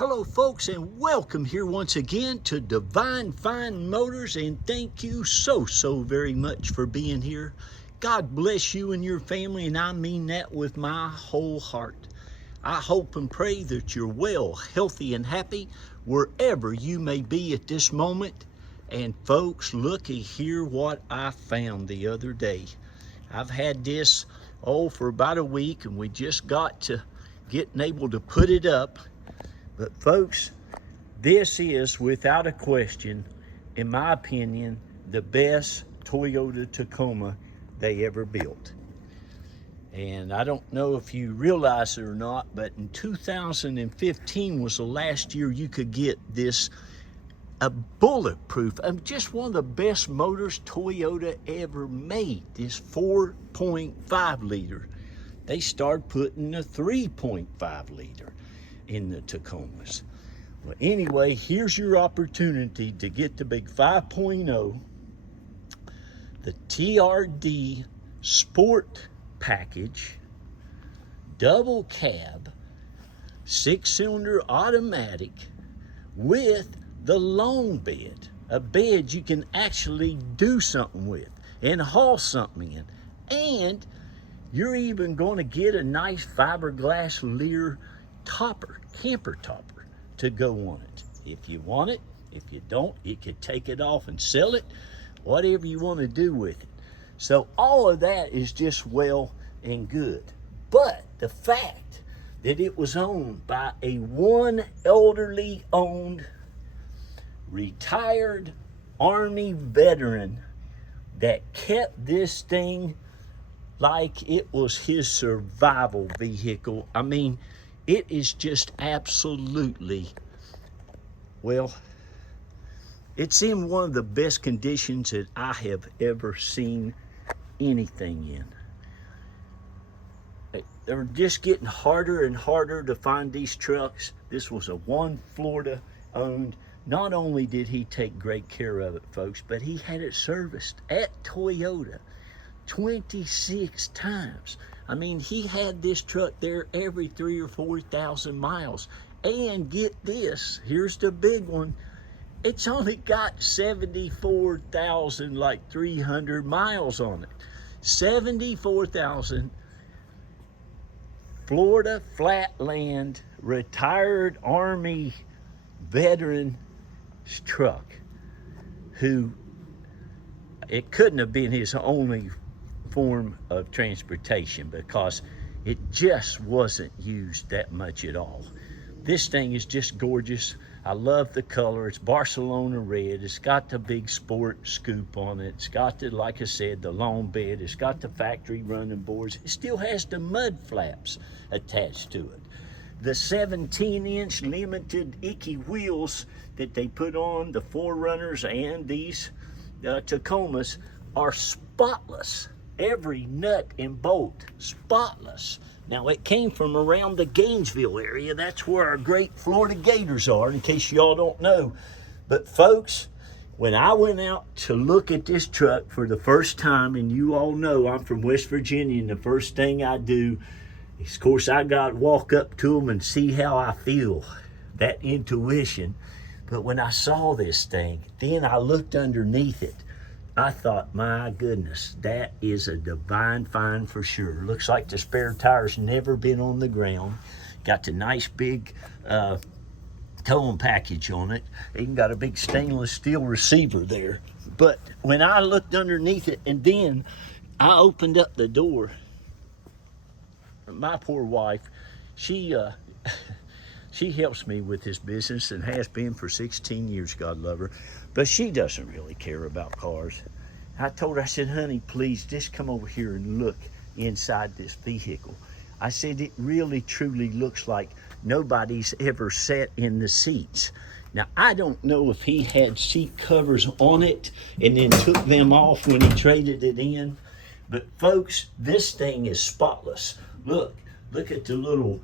Hello folks, and welcome here once again to Divine Fine Motors, and thank you so very much for being here. God bless you and your family, and I mean that with my whole heart. I hope and pray that you're well, healthy, and happy wherever you may be at this moment. And folks, looky here what I found the other day. I've had this for about a week, and we just got to getting able to put it up. But folks, this is without a question, in my opinion, the best Toyota Tacoma they ever built. And I don't know if you realize it or not, but in 2015 was the last year you could get this a bulletproof, just one of the best motors Toyota ever made, this 4.5 liter. They started putting a 3.5 liter in the Tacomas. Well, anyway, here's your opportunity to get the big 5.0, the TRD Sport package, double cab, 6-cylinder automatic with the long bed, a bed you can actually do something with and haul something in. And you're even going to get a nice fiberglass Lear topper, camper topper, to go on it. If you want it, if you don't, you could take it off and sell it, whatever you want to do with it. So all of that is just well and good. But the fact that it was owned by a one elderly owned retired Army veteran that kept this thing like it was his survival vehicle. I mean, it is just absolutely, well, it's in one of the best conditions that I have ever seen anything in. They're just getting harder and harder to find these trucks. This was a one Florida owned. Not only did he take great care of it, folks, but he had it serviced at Toyota 26 times. I mean, he had this truck there every 3,000 or 4,000 miles. And get this, here's the big one. It's only got 74,300 miles on it. 74,000 Florida flatland retired Army veteran truck, who it couldn't have been his only form of transportation because it just wasn't used that much at all. This thing is just gorgeous. I love the color. It's Barcelona red. It's got the big sport scoop on it. It's got the, like I said, the long bed. It's got the factory running boards. It still has the mud flaps attached to it. The 17-inch limited icky wheels that they put on the Prerunners and these Tacomas are spotless. Every nut and bolt spotless. Now, it came from around the Gainesville area. That's where our great Florida Gators are, in case y'all don't know. But folks, when I went out to look at this truck for the first time, and you all know I'm from West Virginia, and the first thing I do is, of course, I got to walk up to them and see how I feel, that intuition. But when I saw this thing, then I looked underneath it. I thought, my goodness, that is a divine find for sure. Looks like the spare tire's never been on the ground. Got the nice big towing package on it. Even got a big stainless steel receiver there. But when I looked underneath it, and then I opened up the door, my poor wife, she helps me with this business and has been for 16 years, God love her. But she doesn't really care about cars. I told her, I said, honey, please just come over here and look inside this vehicle. I said, it really truly looks like nobody's ever sat in the seats. Now, I don't know if he had seat covers on it and then took them off when he traded it in. But folks, this thing is spotless. Look at the little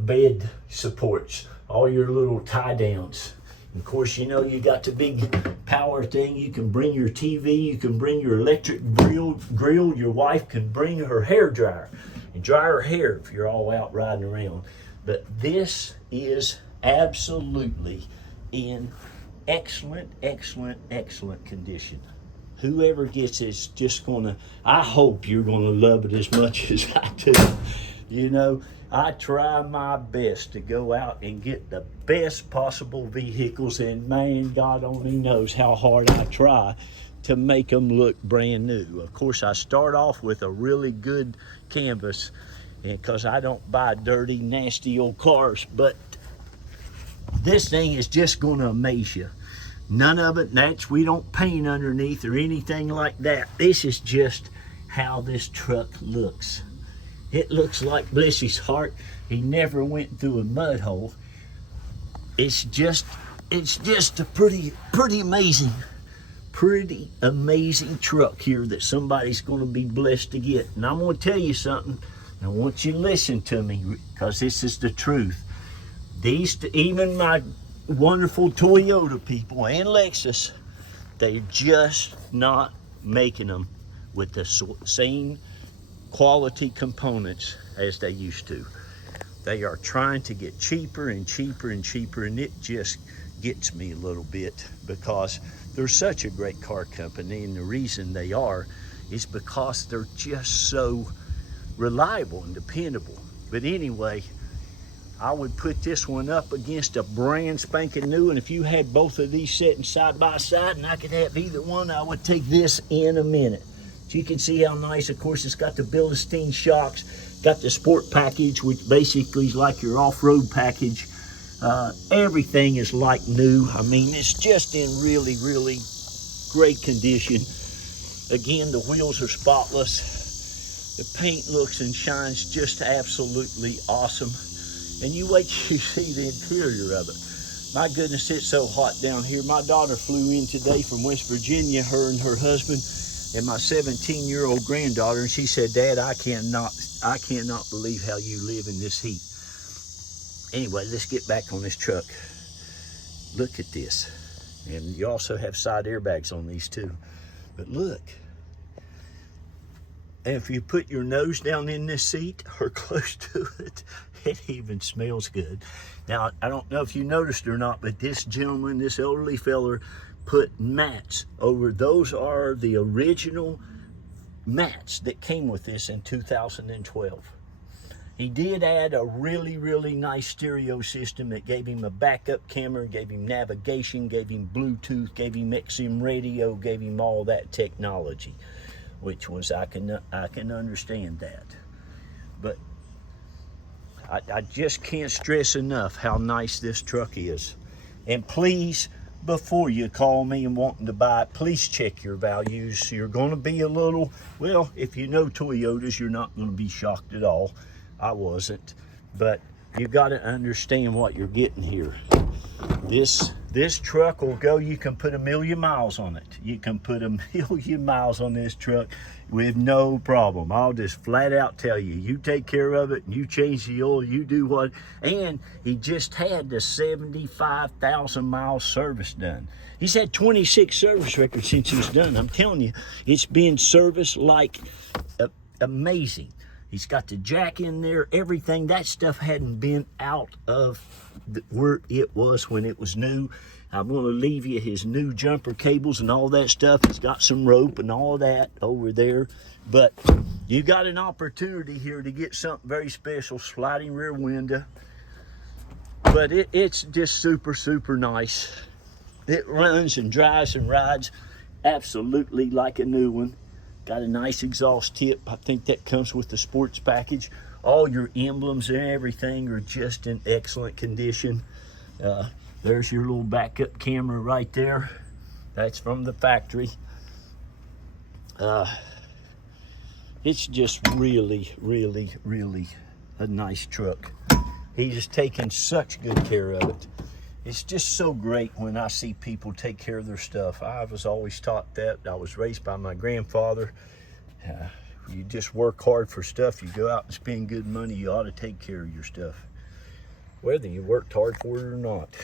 bed supports, all your little tie downs. Of course, you know, you got the big power thing. You can bring your TV, you can bring your electric grill. Your wife can bring her hair dryer and dry her hair if you're all out riding around. But this is absolutely in excellent, excellent, excellent condition. Whoever gets it's just gonna, I hope you're gonna love it as much as I do. You know, I try my best to go out and get the best possible vehicles, and man, God only knows how hard I try to make them look brand new. Of course, I start off with a really good canvas because I don't buy dirty, nasty old cars, but this thing is just gonna amaze you. None of it, we don't paint underneath or anything like that. This is just how this truck looks. It looks like, bless his heart, he never went through a mud hole. It's just a pretty amazing truck here that somebody's gonna be blessed to get. And I'm gonna tell you something, I want you to listen to me because this is the truth. Even my wonderful Toyota people and Lexus, they're just not making them with the same quality components as they used to. They are trying to get cheaper and cheaper and cheaper, and it just gets me a little bit because they're such a great car company, and the reason they are is because they're just so reliable and dependable. But anyway, I would put this one up against a brand spanking new, and if you had both of these sitting side by side and I could have either one, I would take this in a minute. So you can see how nice. Of course, it's got the Pristine shocks, got the sport package, which basically is like your off-road package. Everything is like new. I mean, it's just in really, really great condition. Again, the wheels are spotless. The paint looks and shines just absolutely awesome. And you wait till you see the interior of it. My goodness, it's so hot down here. My daughter flew in today from West Virginia, her and her husband, and my 17-year-old granddaughter, and she said, Dad, I cannot believe how you live in this heat. Anyway, let's get back on this truck. Look at this. And you also have side airbags on these too. But look. And if you put your nose down in this seat or close to it, it even smells good. Now, I don't know if you noticed or not, but this gentleman, this elderly feller, put mats over. Those are the original mats that came with this in 2012. He did add a really, really nice stereo system that gave him a backup camera, gave him navigation, gave him Bluetooth, gave him XM radio, gave him all that technology, which was, I can understand that. But I just can't stress enough how nice this truck is. And please, before you call me and wanting to buy it, please check your values. You're going to be a little, well, if you know Toyotas, you're not going to be shocked at all. I wasn't, but you got to understand what you're getting here. This truck will go, you can put 1,000,000 miles on it. You can put 1,000,000 miles on this truck with no problem. I'll just flat out tell you, you take care of it and you change the oil, you do what, and he just had the 75,000 mile service done. He's had 26 service records since he's done. I'm telling you, it's been serviced like amazing. He's got the jack in there, everything. That stuff hadn't been out of where it was when it was new. I'm going to leave you his new jumper cables and all that stuff. He's got some rope and all that over there. But you got an opportunity here to get something very special, sliding rear window. But it's just super, super nice. It runs and drives and rides absolutely like a new one. Got a nice exhaust tip. I think that comes with the sports package. All your emblems and everything are just in excellent condition. There's your little backup camera right there. That's from the factory. It's just really, really, really a nice truck. He's just taking such good care of it. It's just so great when I see people take care of their stuff. I was always taught that. I was raised by my grandfather. You just work hard for stuff. You go out and spend good money. You ought to take care of your stuff, whether you worked hard for it or not.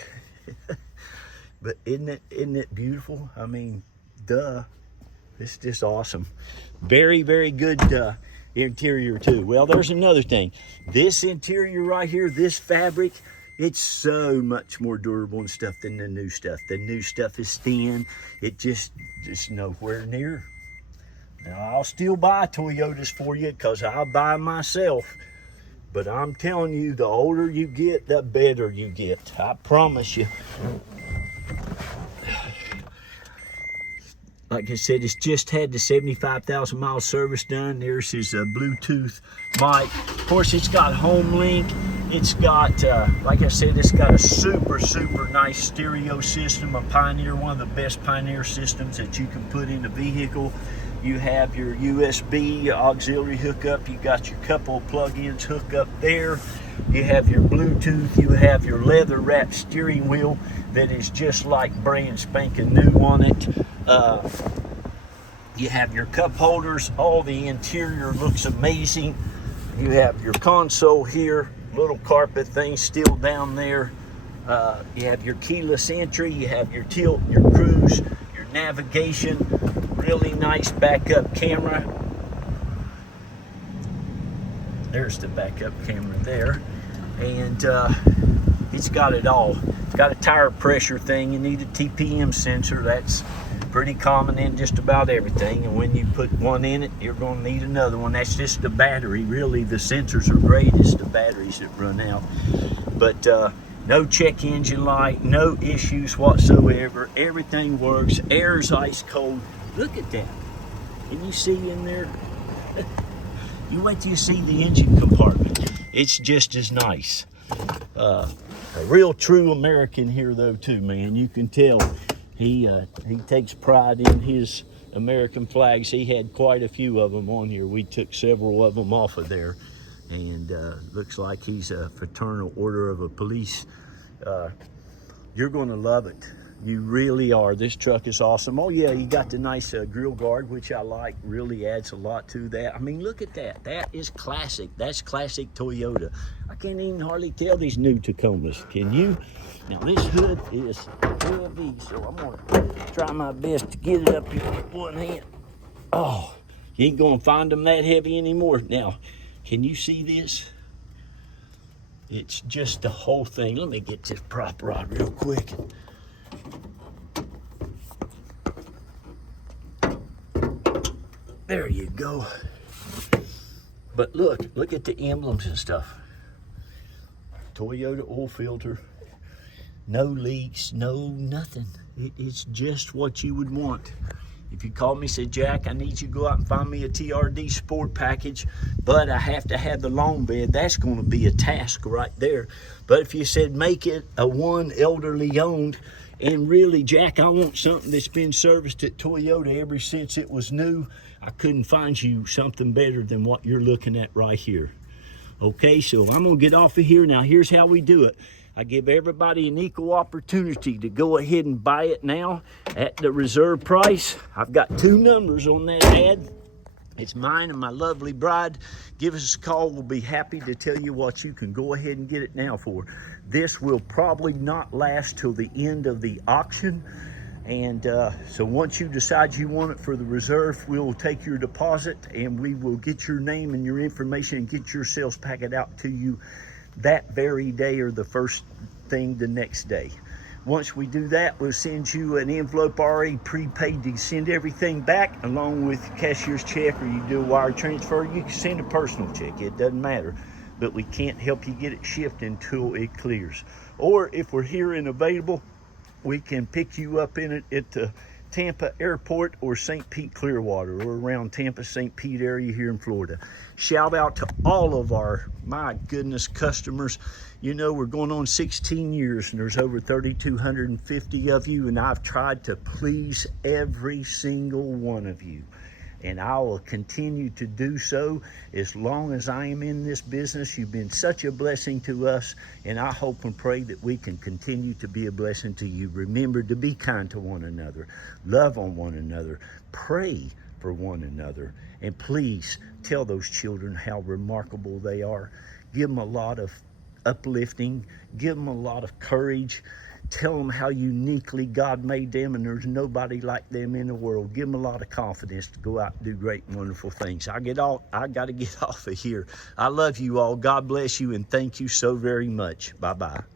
But isn't it beautiful? I mean, duh. It's just awesome. Very, very good interior too. Well, there's another thing. This interior right here, this fabric, It's so much more durable and stuff than the new stuff. The new stuff is thin. It just nowhere near. Now, I'll still buy Toyotas for you because I'll buy myself. But I'm telling you, the older you get, the better you get. I promise you. Like I said, it's just had the 75,000 mile service done. There's his Bluetooth mic. Of course, it's got home link. It's got, like I said, it's got a super, super nice stereo system, a Pioneer, one of the best Pioneer systems that you can put in a vehicle. You have your USB auxiliary hookup. You got your couple of plug-ins hooked up there. You have your Bluetooth. You have your leather-wrapped steering wheel that is just like brand spanking new on it. You have your cup holders. All the interior looks amazing. You have your console here, little carpet thing still down there. You have your keyless entry. You have your tilt, your cruise, your navigation. Really nice backup camera. There's the backup camera there. And it's got it all. It's got a tire pressure thing. You need a TPM sensor. That's pretty common in just about everything. And when you put one in it, you're going to need another one. That's just the battery. Really, the sensors are great. It's the batteries that run out. But no check engine light, no issues whatsoever. Everything works. Air's ice cold. Look at that. Can you see in there? You wait till you see the engine compartment. It's just as nice. A real true American here though too, man. You can tell he takes pride in his American flags. He had quite a few of them on here. We took several of them off of there. And looks like he's a fraternal order of a police. You're gonna love it. You really are. This truck is awesome. Oh yeah, you got the nice grill guard, which I like. Really adds a lot to that. I mean, look at that. That is classic. That's classic Toyota. I can't even hardly tell these new Tacomas. Can you? Now this hood is heavy, so I'm gonna try my best to get it up here with one hand. Oh, you ain't gonna find them that heavy anymore. Now, can you see this? It's just the whole thing. Let me get this prop rod real quick. There you go. But look at the emblems and stuff. Toyota oil filter, no leaks, no nothing. It's just what you would want. If you call me, say, Jack, I need you to go out and find me a TRD sport package, but I have to have the long bed, that's going to be a task right there. But if you said make it a one elderly owned, and really, Jack, I want something that's been serviced at Toyota ever since it was new, I couldn't find you something better than what you're looking at right here. Okay, so I'm gonna get off of here. Now, here's how we do it. I give everybody an equal opportunity to go ahead and buy it now at the reserve price. I've got two numbers on that ad. It's mine and my lovely bride. Give us a call. We'll be happy to tell you what you can go ahead and get it now for. This will probably not last till the end of the auction. And so once you decide you want it for the reserve, we'll take your deposit and we will get your name and your information and get your sales packet out to you that very day or the first thing the next day. Once we do that, we'll send you an envelope already prepaid to send everything back along with cashier's check, or you do a wire transfer. You can send a personal check, it doesn't matter, but we can't help you get it shipped until it clears. Or if we're here and available, we can pick you up in it at the Tampa Airport or St. Pete Clearwater, or around Tampa, St. Pete area here in Florida. Shout out to all of our, my goodness, customers. You know, we're going on 16 years and there's over 3,250 of you, and I've tried to please every single one of you. And I will continue to do so as long as I am in this business. You've been such a blessing to us, and I hope and pray that we can continue to be a blessing to you. Remember to be kind to one another, love on one another, pray for one another, and please tell those children how remarkable they are. Give them a lot of uplifting, give them a lot of courage. Tell them how uniquely God made them, and there's nobody like them in the world. Give them a lot of confidence to go out and do great and wonderful things. I got to get off of here. I love you all. God bless you, and thank you so very much. Bye-bye.